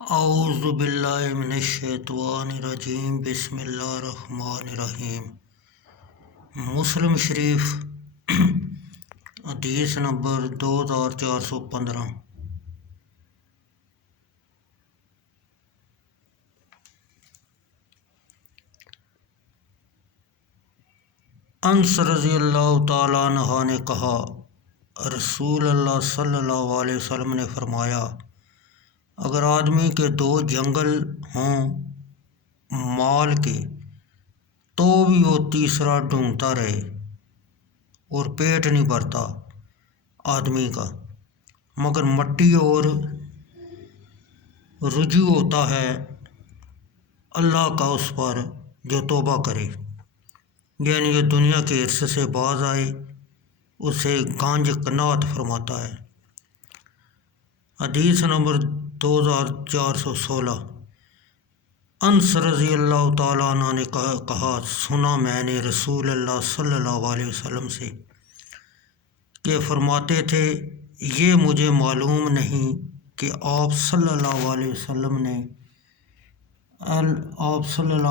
اعوذ باللہ من الشیطان الرجیم، بسم اللہ الرحمن الرحیم۔ مسلم شریف حدیث نمبر 2415۔ انس رضی اللہ تعالیٰ عنہ نے کہا، رسول اللہ صلی اللہ علیہ وسلم نے فرمایا، اگر آدمی کے 2 جنگل ہوں مال کے تو بھی وہ تیسرا ڈھونڈتا رہے اور پیٹ نہیں بھرتا آدمی کا، مگر مٹی اور رجوع ہوتا ہے اللہ کا اس پر جو توبہ کرے، یعنی یہ دنیا کے عرصے سے باز آئے، اسے گنج قناعت فرماتا ہے۔ حدیث نمبر 2416۔ انس رضی اللہ تعالیٰ عنہ نے کہا، سنا میں نے رسول اللہ صلی اللہ علیہ وسلم سے کہ فرماتے تھے، یہ مجھے معلوم نہیں کہ آپ صلی اللہ علیہ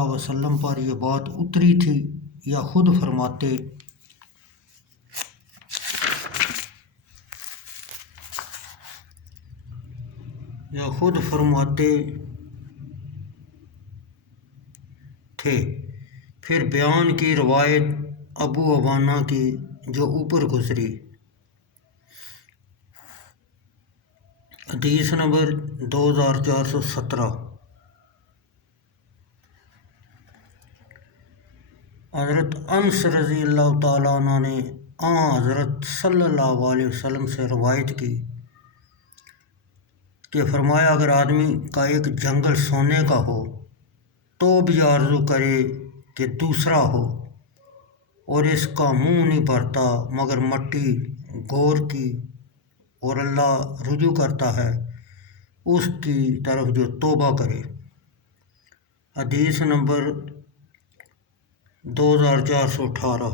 وسلم پر یہ بات اتری تھی یا خود فرماتے تھے۔ پھر بیان کی روایت ابو عوانہ کی جو اوپر گزری۔ حدیث نمبر 2417۔ حضرت انس رضی اللہ تعالیٰ عنہ نے حضرت صلی اللہ علیہ وسلم سے روایت کی کہ فرمایا، اگر آدمی کا ایک جنگل سونے کا ہو تو بھی آرزو کرے کہ دوسرا ہو، اور اس کا منہ نہیں بھرتا مگر مٹی گور کی، اور اللہ رجوع کرتا ہے اس کی طرف جو توبہ کرے۔ حدیث نمبر 2418۔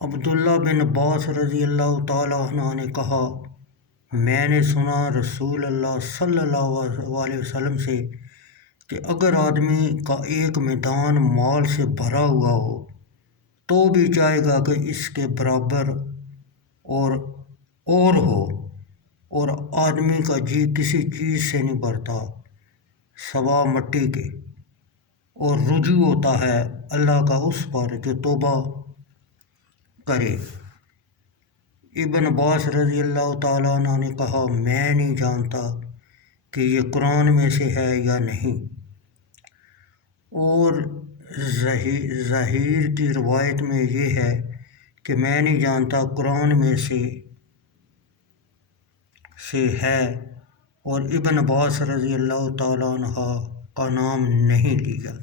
عبداللہ بن عباس رضی اللہ تعالیٰ عنہ نے کہا، میں نے سنا رسول اللہ صلی اللہ علیہ وسلم سے کہ اگر آدمی کا ایک میدان مال سے بھرا ہوا ہو تو بھی چاہے گا کہ اس کے برابر اور ہو، اور آدمی کا جی کسی چیز سے نہیں بھرتا سوا مٹی کے، اور رجوع ہوتا ہے اللہ کا اس پر جو توبہ کرے۔ ابن عباس رضی اللہ تعالیٰ عنہ نے کہا، میں نہیں جانتا کہ یہ قرآن میں سے ہے یا نہیں، اور ظہیر کی روایت میں یہ ہے کہ میں نہیں جانتا قرآن میں سے ہے، اور ابن عباس رضی اللہ تعالیٰ عنہ کا نام نہیں لیا۔